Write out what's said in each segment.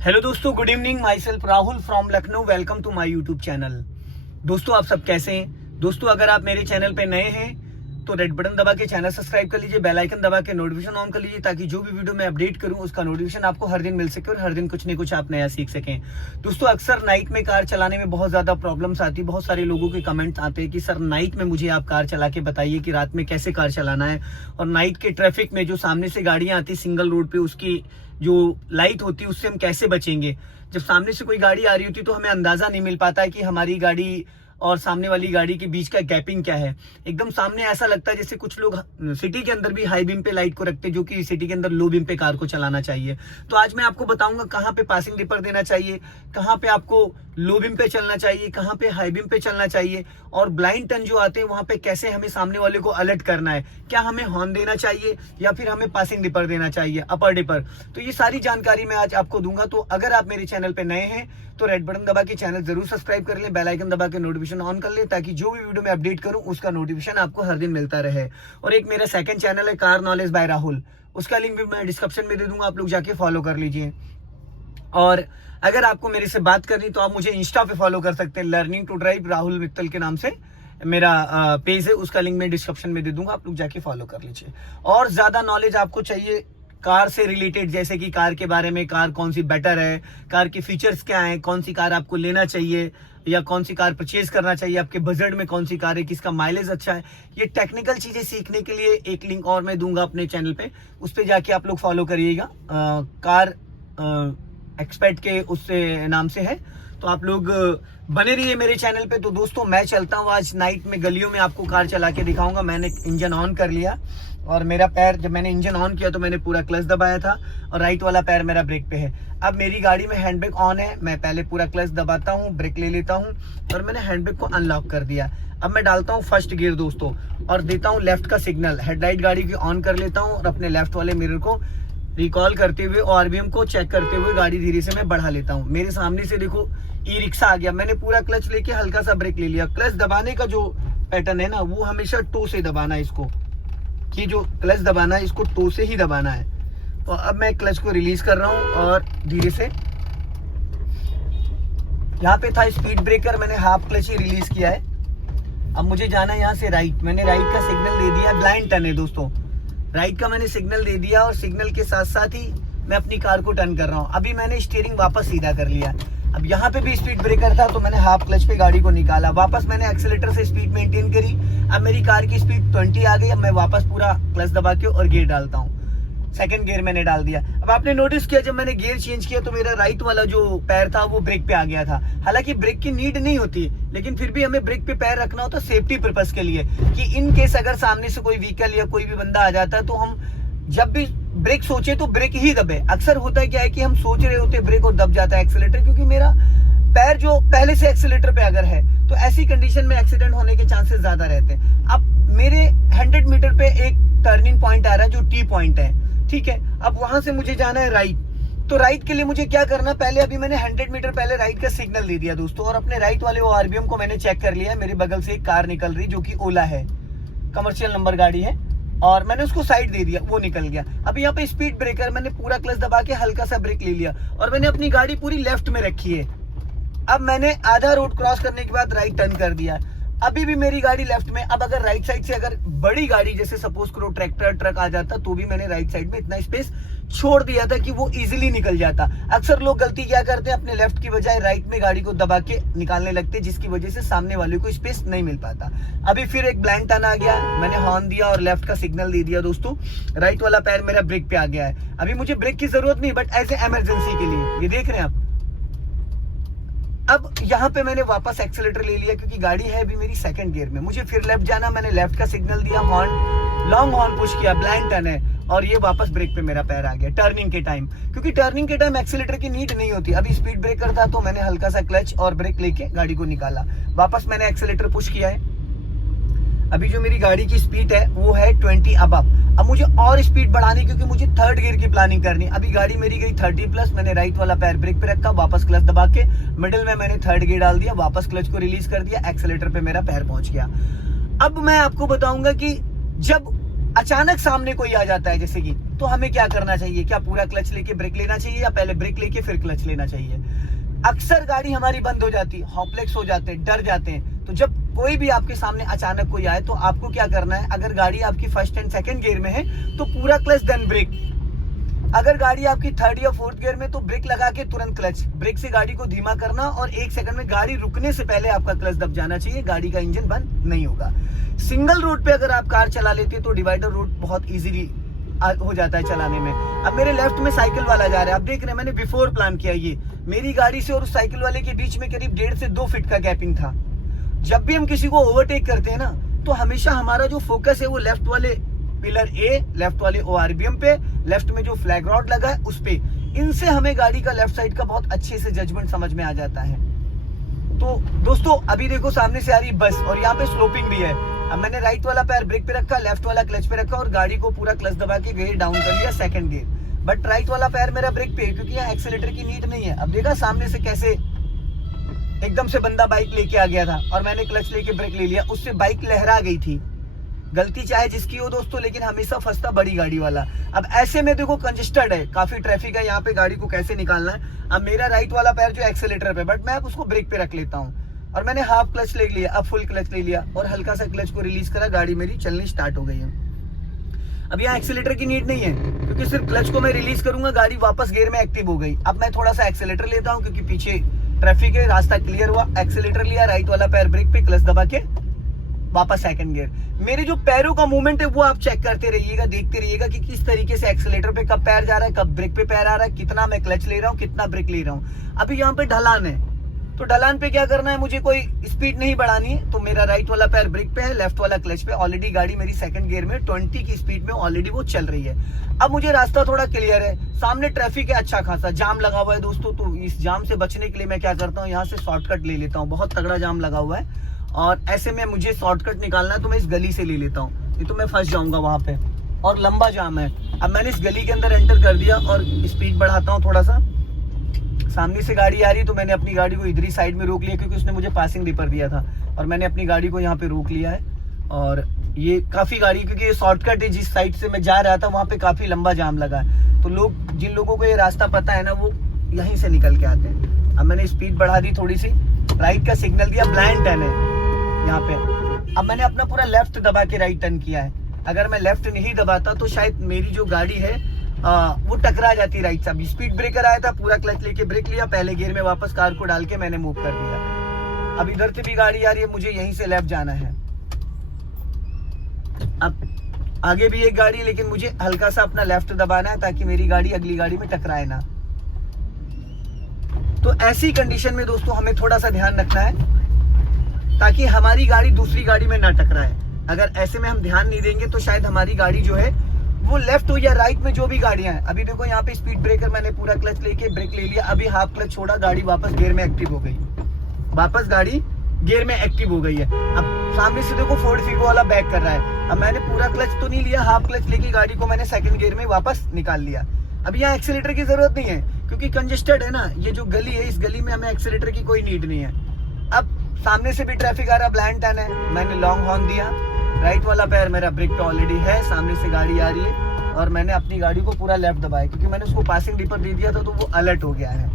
Hello दोस्तों, good evening. My self Rahul from Lucknow. Welcome to my YouTube channel. दोस्तों, आप सब कैसे हैं? दोस्तों, अगर आप मेरे चैनल पे नए हैं तो रेड बटन दबा के चैनल सब्सक्राइब कर लीजिए, बेल आइकन दबा के नोटिफिकेशन ऑन कर लीजिए, ताकि जो भी वीडियो मैं अपडेट करूं उसका नोटिफिकेशन आपको हर दिन मिल सके और हर दिन कुछ न कुछ आप नया सीख सकें। दोस्तों, अक्सर नाइट में कार चलाने में बहुत ज्यादा प्रॉब्लम्स आती है। बहुत सारे लोगों के कमेंट आते हैं कि सर नाइट में मुझे आप कार चला के बताइए कि रात में कैसे कार चलाना है, और नाइट के ट्रैफिक में जो सामने से गाड़ियां आती सिंगल रोड पे, उसकी जो लाइट होती है उससे हम कैसे बचेंगे। जब सामने से कोई गाड़ी आ रही होती है तो हमें अंदाजा नहीं मिल पाता है कि हमारी गाड़ी और सामने वाली गाड़ी के बीच का गैपिंग क्या है। एकदम सामने ऐसा लगता है जैसे कुछ लोग सिटी के अंदर भी हाई बीम पे लाइट को रखते हैं, जो कि सिटी के अंदर लो बीम पे कार को चलाना चाहिए। तो आज मैं आपको बताऊंगा कहाँ पे पासिंग डिपर देना चाहिए, कहाँ पे आपको लो बीम पे चलना चाहिए, कहाँ पे हाई बीम पे चलना चाहिए, और ब्लाइंड टर्न जो आते हैं वहां पे कैसे हमें सामने वाले को अलर्ट करना है। क्या हमें हॉर्न देना चाहिए या फिर हमें पासिंग डिपर देना चाहिए, अपर डिपर। तो ये सारी जानकारी मैं आज आपको दूंगा। तो अगर आप मेरे चैनल पे नए हैं तो रेड बटन दबा के चैनल जरूर सब्सक्राइब कर लें, बेल आइकन दबा के नोटिफिकेशन ऑन कर लें, ताकि जो भी वीडियो मैं अपडेट करूं उसका नोटिफिकेशन आपको हर दिन मिलता रहे। और एक मेरा सेकंड चैनल है कार नॉलेज बाय राहुल, उसका लिंक भी मैं डिस्क्रिप्शन में दे दूंगा, आप लोग जाके फॉलो कर लीजिए। और अगर आपको मेरे से बात करनी तो आप मुझे इंस्टा पे फॉलो कर सकते हैं, learning to drive Rahul Mittal के नाम से मेरा पेज है, उसका लिंक मैं डिस्क्रिप्शन में दे दूंगा, आप लोग जाके फॉलो कर लीजिए। और ज्यादा नॉलेज आपको चाहिए कार से रिलेटेड, जैसे कि कार के बारे में, कार कौन सी बेटर है, कार के फीचर्स क्या हैं, कौन सी कार आपको लेना चाहिए या कौन सी कार परचेज करना चाहिए, आपके बजट में कौन सी कार है, किसका माइलेज अच्छा है, ये टेक्निकल चीजें सीखने के लिए एक लिंक और मैं दूंगा अपने चैनल पे, उस पर जाके आप लोग फॉलो करिएगा। कार एक्सपर्ट के उससे नाम से है, तो आप लोग बने रहिए मेरे चैनल पे। तो दोस्तों, मैं चलता हूँ आज नाइट में गलियों में, आपको कार चला के दिखाऊंगा। मैंने इंजन ऑन कर लिया और मेरा पैर, जब मैंने इंजन ऑन किया तो मैंने पूरा क्लच दबाया था और राइट वाला पैर मेरा ब्रेक पे है। अब मेरी गाड़ी में हैंड ब्रेक ऑन है, मैं पहले पूरा क्लच दबाता हूँ, ब्रेक ले लेता हूँ और मैंने हैंड ब्रेक को अनलॉक कर दिया। अब मैं डालता हूँ फर्स्ट गियर दोस्तों, और देता हूँ लेफ्ट का सिग्नल। हेडलाइट गाड़ी की ऑन कर लेता हूँ और अपने लेफ्ट वाले मिरर को रिकॉल करते हुए और आरबीएम को चेक करते हुए गाड़ी धीरे से मैं बढ़ा लेता हूँ। मेरे सामने से देखो ई रिक्शा आ गया, मैंने पूरा क्लच लेके हल्का सा ब्रेक ले लिया। क्लच दबाने का जो पैटर्न है ना, वो हमेशा टो से दबाना है इसको, कि जो क्लच दबाना है इसको टो से ही दबाना है। तो अब मैं क्लच को रिलीज कर रहा हूँ और धीरे से, यहाँ पे था स्पीड ब्रेकर, मैंने हाफ क्लच ही रिलीज किया है। अब मुझे जाना है यहाँ से राइट, मैंने राइट का सिग्नल दे दिया। ब्लाइंड टर्न है दोस्तों, राइट का मैंने सिग्नल दे दिया और सिग्नल के साथ साथ ही मैं अपनी कार को टर्न कर रहा हूँ। अभी मैंने स्टीयरिंग वापस सीधा कर लिया। अब यहाँ पे भी स्पीड ब्रेकर था तो मैंने हाफ क्लच पे गाड़ी को निकाला, वापस मैंने एक्सीलेटर से स्पीड मेंटेन करी। अब मेरी कार की स्पीड 20 आ गई। अब मैं वापस पूरा क्लच दबा के और गियर डालता हूँ, सेकंड गियर मैंने डाल दिया। अब आपने नोटिस किया जब मैंने गियर चेंज किया तो मेरा राइट वाला जो पैर था वो ब्रेक पे आ गया था। हालांकि ब्रेक की नीड नहीं होती, लेकिन फिर भी हमें ब्रेक पे पैर रखना होता सेफ्टी पर्पस के लिए, कि इन केस अगर सामने से कोई व्हीकल या कोई भी बंदा आ जाता है तो हम जब भी ब्रेक सोचे तो ब्रेक ही दबे। अक्सर होता है क्या है कि हम सोच रहे होते ब्रेक और दब जाता है एक्सीलेटर, क्योंकि मेरा पैर जो पहले से एक्सीलेटर पे अगर है तो ऐसी कंडीशन में एक्सीडेंट होने के चांसेस ज्यादा रहते हैं। अब मेरे 100 मीटर पे एक टर्निंग पॉइंट आ रहा है जो टी पॉइंट है, ठीक है। अब वहां से मुझे जाना है राइट, तो राइट के लिए मुझे क्या करना, पहले अभी मैंने 100 मीटर पहले राइट का सिग्नल दे दिया दोस्तों, और अपने राइट वाले वो आरबीएम को मैंने चेक कर लिया। मेरे बगल से एक कार निकल रही जो कि ओला है, कमर्शियल नंबर गाड़ी है, और मैंने उसको साइड दे दिया, वो निकल गया। अब यहाँ पे स्पीड ब्रेकर, मैंने पूरा क्लच दबा के हल्का सा ब्रेक ले लिया और मैंने अपनी गाड़ी पूरी लेफ्ट में रखी है। अब मैंने आधा रोड क्रॉस करने के बाद राइट टर्न कर दिया। अभी भी मेरी गाड़ी लेफ्ट में। अब अगर राइट साइड से अगर बड़ी गाड़ी जैसे सपोज करो ट्रैक्टर ट्रक आ जाता तो भी मैंने राइट साइड में इतना स्पेस छोड़ दिया था कि वो इजीली निकल जाता। अक्सर लोग गलती क्या करते हैं, अपने लेफ्ट की बजाय राइट में गाड़ी को दबा के निकालने लगते हैं, जिसकी वजह से सामने वाले को स्पेस नहीं मिल पाता। अभी फिर एक ब्लाइंड टर्न आ गया, मैंने हॉर्न दिया और लेफ्ट का सिग्नल दे दिया दोस्तों। राइट वाला पैर मेरा ब्रेक पे आ गया है। अभी मुझे ब्रेक की जरूरत नहीं, बट एज ए इमरजेंसी के लिए, ये देख रहे हैं आप। अब यहाँ पे मैंने वापस एक्सीलेटर ले लिया क्योंकि गाड़ी है अभी मेरी सेकंड गियर में, मुझे फिर लेफ्ट जाना। मैंने लेफ्ट का सिग्नल दिया, हॉर्न लॉन्ग हॉर्न पुश किया, ब्लाइंड टर्न है, और ये वापस ब्रेक पे मेरा पैर आ गया टर्निंग के टाइम, क्योंकि टर्निंग के टाइम एक्सीलेटर की नीड नहीं होती। अभी स्पीड ब्रेकर था तो मैंने हल्का सा क्लच और ब्रेक लेके गाड़ी को निकाला, वापस मैंने एक्सीलेटर पुश किया है। अभी जो मेरी गाड़ी की स्पीड है वो है 20 अबव। अब मुझे और स्पीड बढ़ानी, क्योंकि मुझे थर्ड गियर की प्लानिंग करनी। अभी गाड़ी मेरी गई 30+, मैंने राइट वाला पैर ब्रेक पे रखा, वापस क्लच दबा के मिडिल में मैंने थर्ड गियर डाल दिया, वापस क्लच को रिलीज कर दिया, एक्सीलेटर पे मेरा पैर पहुंच गया। अब मैं आपको बताऊंगा कि जब अचानक सामने कोई आ जाता है जैसे कि, तो हमें क्या करना चाहिए? क्या पूरा क्लच लेके ब्रेक लेना चाहिए या पहले ब्रेक लेके फिर क्लच लेना चाहिए? अक्सर गाड़ी हमारी बंद हो जाती है, हॉपलेक्स हो जाते हैं, डर जाते हैं। तो जब कोई भी आपके सामने अचानक कोई आए तो आपको क्या करना है? अगर गाड़ी आपकी फर्स्ट एंड सेकंड गियर में है तो पूरा क्लच देन ब्रेक। अगर गाड़ी आपकी थर्ड या फोर्थ गियर में तो ब्रेक लगा के तुरंत क्लच, ब्रेक से गाड़ी को धीमा करना और 1 सेकंड में गाड़ी रुकने से पहले आपका क्लच दब जाना चाहिए, गाड़ी का इंजन बंद नहीं होगा। सिंगल रोड पे अगर आप कार चला लेते हैं तो डिवाइडर रोड बहुत इजीली हो जाता है चलाने में। अब मेरे लेफ्ट में साइकिल वाला जा रहा है, आप देख रहे हैं मैंने बिफोर प्लान किया, ये मेरी गाड़ी से और उस साइकिल वाले के बीच में करीब 1.5 से 2 फीट का गैपिंग था। जब भी हम किसी को ओवरटेक करते हैं ना तो हमेशा हमारा जो फोकस है वो लेफ्ट वाले पिलर ए, लेफ्ट वाले ORBM पे, लेफ्ट में जो फ्लैग रॉड लगा है उस पे, इनसे हमें गाड़ी का लेफ्ट साइड का बहुत अच्छे से जजमेंट समझ में आ जाता है। तो दोस्तों अभी देखो सामने से आ रही बस और यहाँ पे स्लोपिंग भी है। अब मैंने राइट वाला पैर ब्रेक पे रखा, लेफ्ट वाला क्लच पे रखा और गाड़ी को पूरा क्लच दबा के गियर डाउन कर लिया सेकंड गियर। बट राइट वाला पैर मेरा ब्रेक पे, क्योंकि यहाँ एक्सीलेटर की नीड नहीं है। अब देखा सामने से कैसे एकदम से बंदा बाइक लेके आ गया था और मैंने क्लच लेके ब्रेक ले लिया, उससे बाइक लहरा गई थी। गलती चाहे जिसकी हो दोस्तों, लेकिन हमेशा फंसता बड़ी गाड़ी वाला। अब ऐसे में देखो कंजेस्टेड है, काफी ट्रैफिक है, यहाँ पे गाड़ी को कैसे निकालना है। अब मेरा राइट वाला पैर जो एक्सीलेटर पे, बट मैं अब उसको ब्रेक पे रख लेता हूँ और मैंने हाफ क्लच ले लिया, अब फुल क्लच ले लिया और हल्का सा क्लच को रिलीज करा, गाड़ी मेरी चलनी स्टार्ट हो गई है। अब यहाँ एक्सीलेटर की नीड नहीं है क्योंकि सिर्फ क्लच को मैं रिलीज करूंगा, गाड़ी वापस गियर में एक्टिव हो गई। अब मैं थोड़ा सा एक्सीलेटर लेता हूँ क्योंकि पीछे ट्रैफिक है, रास्ता क्लियर हुआ, एक्सीलेटर लिया, राइट वाला पैर ब्रेक पे, क्लच दबा के वापस सेकंड गियर। मेरे जो पैरों का मूवमेंट है वो आप चेक करते रहिएगा, देखते रहिएगा कि किस तरीके से एक्सीलेटर पे कब पैर जा रहा है, कब ब्रेक पे पैर आ रहा है, कितना मैं क्लच ले रहा हूँ, कितना ब्रेक ले रहा हूँ। अभी यहाँ पे ढलान है तो ढलान पे क्या करना है, मुझे कोई स्पीड नहीं बढ़ानी है, तो मेरा राइट वाला पैर ब्रेक पे है, लेफ्ट वाला क्लच पे। ऑलरेडी गाड़ी मेरी सेकंड गियर में 20 की स्पीड में ऑलरेडी वो चल रही है। अब मुझे रास्ता थोड़ा क्लियर है, सामने ट्रैफिक है अच्छा खासा, जाम लगा हुआ है दोस्तों। तो इस जाम से बचने के लिए मैं क्या करता हूँ, यहाँ से शॉर्टकट ले लेता हूँ। बहुत तगड़ा जाम लगा हुआ है और ऐसे में मुझे शॉर्टकट निकालना है तो मैं इस गली से ले लेता हूँ, नहीं तो मैं फंस जाऊंगा वहां पे और लंबा जाम है। अब मैंने इस गली के अंदर एंटर कर दिया और स्पीड बढ़ाता हूँ थोड़ा सा। सामने से गाड़ी आ रही तो मैंने अपनी गाड़ी को इधरी साइड में रोक लिया क्योंकि उसने मुझे पासिंग दीपर दिया था और मैंने अपनी गाड़ी को यहाँ पे रोक लिया है। और ये काफी गाड़ी, क्योंकि ये शॉर्टकट है, जिस साइड से मैं जा रहा था वहां पे काफी लंबा जाम लगा है, तो लोग, जिन लोगों को ये रास्ता पता है ना, वो यहीं से निकल के आते हैं। अब मैंने स्पीड बढ़ा दी थोड़ी सी, राइट का सिग्नल दिया, ब्लाइंड टर्न है यहाँ पे। अब मैंने अपना पूरा लेफ्ट दबा के राइट टर्न किया है। अगर मैं लेफ्ट नहीं दबाता तो शायद मेरी जो गाड़ी है वो टकरा जाती राइट से। स्पीड ब्रेकर आया था, पूरा क्लच लेके ब्रेक लिया, पहले गियर में वापस कार को डाल के मैंने मूव कर दिया। अब इधर से भी गाड़ी आ रही है, मुझे यहीं से लेफ्ट जाना है। अब आगे भी एक गाड़ी, लेकिन मुझे हल्का सा अपना लेफ्ट दबाना है ताकि मेरी गाड़ी अगली गाड़ी में टकराए ना। तो ऐसी कंडीशन में दोस्तों हमें थोड़ा सा ध्यान रखना है ताकि हमारी गाड़ी दूसरी गाड़ी में ना टकराए। अगर ऐसे में हम ध्यान नहीं देंगे तो शायद हमारी गाड़ी जो है वो लेफ्ट हो या राइट में जो भी गाड़ियां हैं। अभी देखो यहाँ पे स्पीड ब्रेकर मैंने पूरा क्लच लेके ब्रेक ले लिया, अभी हाफ क्लच छोड़ा, गाड़ी वापस गियर में एक्टिव हो गई, वापस गाड़ी गियर में एक्टिव हो गई है। अब सामने से देखो फोर्ड फीगो वाला बैक कर रहा है। अब मैंने पूरा क्लच तो नहीं लिया, हाफ क्लच लेके गाड़ी को मैंने सेकंड गियर में वापस निकाल लिया। अब यहाँ एक्सीलेटर की जरूरत नहीं है क्योंकि कंजेस्टेड है ना, ये जो गली है, इस गली में हमें एक्सीलेटर की कोई नीड नहीं है। अब सामने से भी ट्रैफिक आ रहा, ब्लाइंड टर्न है, मैंने लॉन्ग हॉर्न दिया, राइट वाला पैर मेरा ब्रेक पे ऑलरेडी है, सामने से गाड़ी आ रही है और मैंने अपनी गाड़ी को पूरा लेफ्ट दबाया क्योंकि मैंने उसको पासिंग डीपर दे दिया था तो वो अलर्ट हो गया है।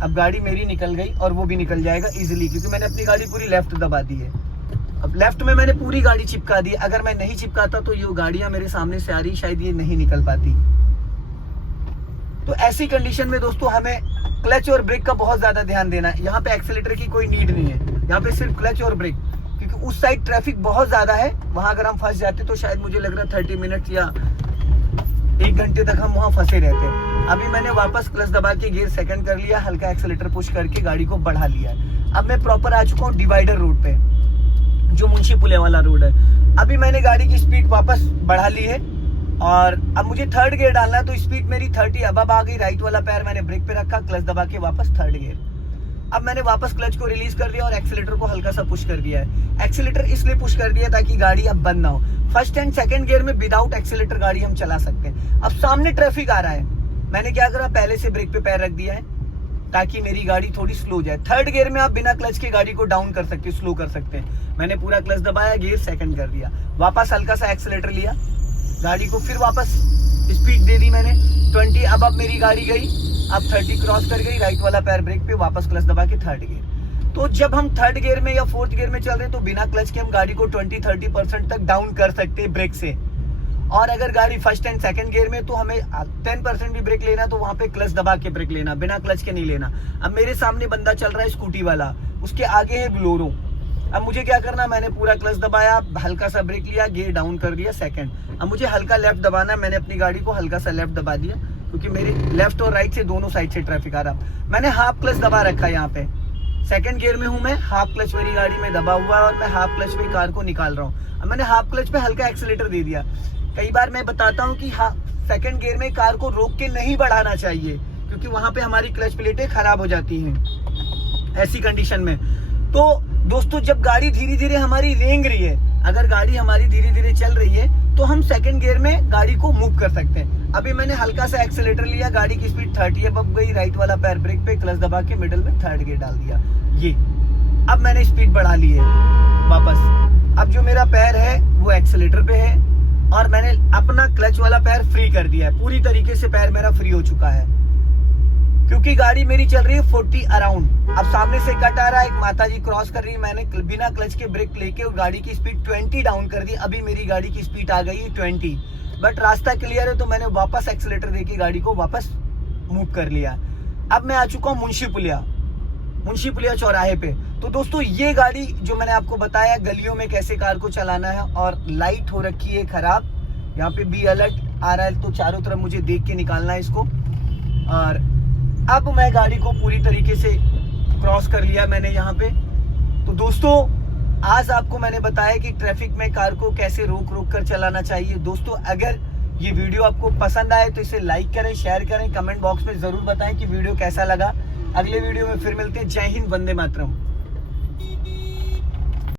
अब गाड़ी मेरी निकल गई और वो भी निकल जाएगा इजीली क्योंकि मैंने अपनी गाड़ी पूरी लेफ्ट दबा दी है। अब लेफ्ट में मैंने पूरी गाड़ी चिपका दी, अगर मैं नहीं चिपकाता तो ये गाड़ियां मेरे सामने से आ रही शायद ये नहीं निकल पाती। तो ऐसी कंडीशन में दोस्तों हमें क्लच और ब्रेक का बहुत ज्यादा ध्यान देना है। यहाँ पे एक्सीलेटर की कोई नीड नहीं है, यहाँ पे सिर्फ क्लच और ब्रेक, क्योंकि उस साइड ट्रैफिक बहुत ज्यादा है, वहां अगर हम फंस जाते तो शायद मुझे लग रहा है 30 मिनट या 1 घंटे तक हम वहां फंसे रहते। अभी मैंने वापस क्लच दबा के गियर सेकंड कर लिया, हल्का एक्सीलेटर पुश करके गाड़ी को बढ़ा लिया। अब मैं प्रॉपर आ चुका हूँ डिवाइडर रोड पे, जो मुंशी पुलिया वाला रोड है। अभी मैंने गाड़ी की स्पीड वापस बढ़ा ली है और अब मुझे थर्ड गियर डालना है, तो स्पीड मेरी 30 अब आ गई। राइट वाला पैर मैंने ब्रेक पे रखा, क्लच दबा के वापस थर्ड गियर। अब मैंने वापस क्लच को रिलीज कर दिया और एक्सीलेटर को हल्का सा पुश कर दिया है। एक्सीलेटर इसलिए पुश कर दिया ताकि गाड़ी अब बंद ना हो। फर्स्ट एंड सेकंड गियर में विदाउट एक्सीलेटर गाड़ी हम चला सकते हैं। अब सामने ट्रैफिक आ रहा है, मैंने क्या करा, पहले से ब्रेक पे पैर रख दिया है, ताकि मेरी गाड़ी थोड़ी स्लो जाए। थर्ड गियर में आप बिना क्लच के गाड़ी को डाउन कर सकते, स्लो कर सकते हैं। मैंने पूरा क्लच दबाया, गियर सेकंड कर दिया, वापस हल्का सा एक्सीलेटर लिया, गाड़ी को फिर वापस स्पीड दे दी मैंने 20। अब मेरी गाड़ी गई, अब 30 क्रॉस कर गई, राइट वाला पैर ब्रेक पे, वापस क्लच दबा के थर्ड गियर। तो जब हम थर्ड गियर में या फोर्थ गियर में चल रहे हैं तो बिना क्लच के हम गाड़ी को 20-30% तक डाउन कर सकते हैं ब्रेक से। और अगर गाड़ी फर्स्ट एंड सेकंड गियर में तो हमें 10% भी ब्रेक लेना तो वहां पे क्लच दबा के ब्रेक लेना, बिना क्लच के नहीं लेना। अब मेरे सामने बंदा चल रहा है स्कूटी वाला, उसके आगे है बोलेरो। अब मुझे क्या करना, मैंने पूरा क्लच दबाया, हल्का सा ब्रेक लिया, गियर डाउन कर दिया सेकंड। अब मुझे हल्का लेफ्ट दबाना, मैंने अपनी गाड़ी को हल्का सा लेफ्ट दबा दिया क्योंकि मेरे लेफ्ट और राइट से दोनों साइड से ट्रैफिक आ रहा। मैंने हाफ क्लच दबा रखा है यहाँ पे, सेकंड गियर में हूँ मैं, हाफ क्लच मेरी गाड़ी में दबा हुआ है और मैं हाफ क्लच पे कार को निकाल रहा हूँ। अब मैंने हाफ क्लच पे हल्का एक्सीलेटर दे दिया। कई बार मैं बताता हूँ कि सेकंड गियर में कार को रोक के नहीं बढ़ाना चाहिए क्योंकि वहां पे हमारी क्लच प्लेटें खराब हो जाती हैं ऐसी कंडीशन में। तो दोस्तों जब गाड़ी धीरे धीरे हमारी रेंग रही है, अगर गाड़ी हमारी धीरे धीरे चल रही है तो हम सेकंड गियर में गाड़ी को मूव कर सकते हैं। अभी मैंने हल्का सा एक्सीलेटर लिया, गाड़ी की स्पीड 30 अब गई, राइट वाला पैर ब्रेक पे, क्लच दबा के मिडिल में थर्ड गियर डाल दिया। ये अब मैंने स्पीड बढ़ा ली है वापस। अब जो मेरा पैर है वो एक्सीलेटर पे है और मैंने अपना क्लच वाला पैर फ्री कर दिया है, पूरी तरीके से पैर मेरा फ्री हो चुका है क्योंकि गाड़ी मेरी चल रही है 40 अराउंड। अब सामने से कट आ रहा है, एक माताजी क्रॉस कर रही है, मैंने बिना क्लच के ब्रेक लेके गाड़ी की स्पीड 20 डाउन कर दी। अभी मेरी गाड़ी की स्पीड आ गई है 20, बट रास्ता क्लियर है तो मैंने वापस एक्सीलेटर देके गाड़ी को वापस मूव कर लिया। अब मैं आ चुका हूँ मुंशी पुलिया चौराहे पे। तो दोस्तों ये गाड़ी जो मैंने आपको बताया गलियों में कैसे कार को चलाना है, और लाइट हो रखी है खराब, यहाँ पे बी अलर्ट आ रहा है तो चारों तरफ मुझे देख के निकालना है इसको। और अब मैं गाड़ी को पूरी तरीके से क्रॉस कर लिया मैंने यहाँ पे। तो दोस्तों आज आपको मैंने बताया कि ट्रैफिक में कार को कैसे रोक कर चलाना चाहिए। दोस्तों अगर ये वीडियो आपको पसंद आए तो इसे लाइक करें, शेयर करें, कमेंट बॉक्स में जरूर बताएं कि वीडियो कैसा लगा। अगले वीडियो में फिर मिलते हैं। जय हिंद, वंदे मातरम।